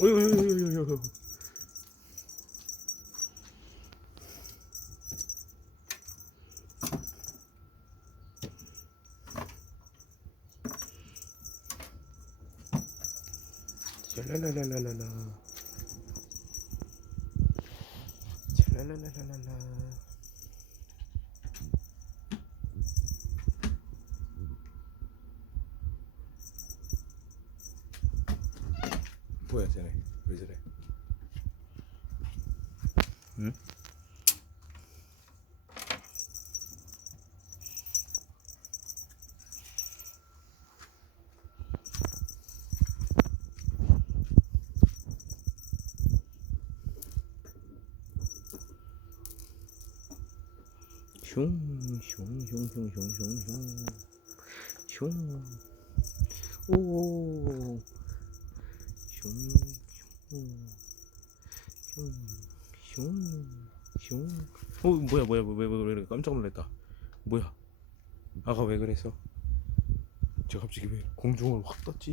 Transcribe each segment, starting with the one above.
어이어이어이어이어 샬랄랄랄랄라. 샬랄랄랄랄라 뭐야 쟤네. 왜 저래? 응? 슝슝슝슝슝슝슝. 오 슝슝슝슝. 어 뭐야 뭐야 왜, 왜, 왜 그래 깜짝 놀랐다. 뭐야? 아까 왜 그랬어? 저 갑자기 왜 공중을 확 떴지?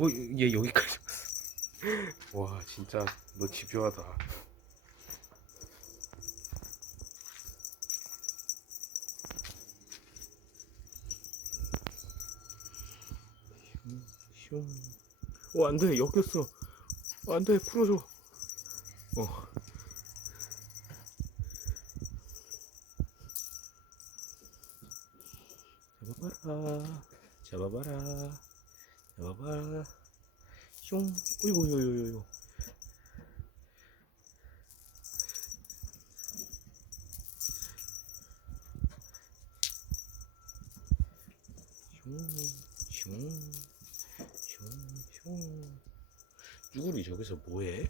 어, 얘 여기까지. 와, 진짜 너 집요하다. 슝. 어, 안 돼. 엮였어. 어, 안 돼. 풀어줘. 어. 잡아봐라. 잡아봐라. 잡아봐. 슝. 어이구, 어이구, 어이구, 어이구. 슝. 쭈구리 저기서 뭐해?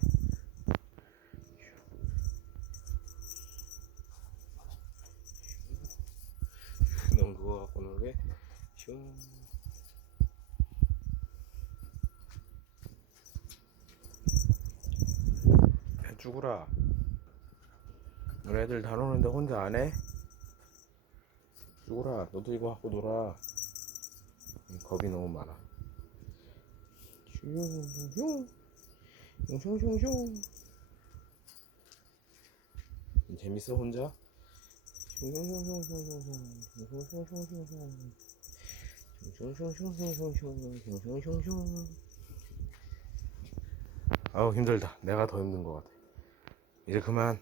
넌 그거 갖고 놀게? 슝. 야, 쭈구라. 너네 애들 다 노는데 혼자 안 해? 쭈구라, 너도 이거 갖고 놀아. 음, 겁이 너무 많아. 슝슝, 슝슝슝. 재밌어 혼자? 아우 힘들다. 내가 더 힘든 것 같아. 이제 그만.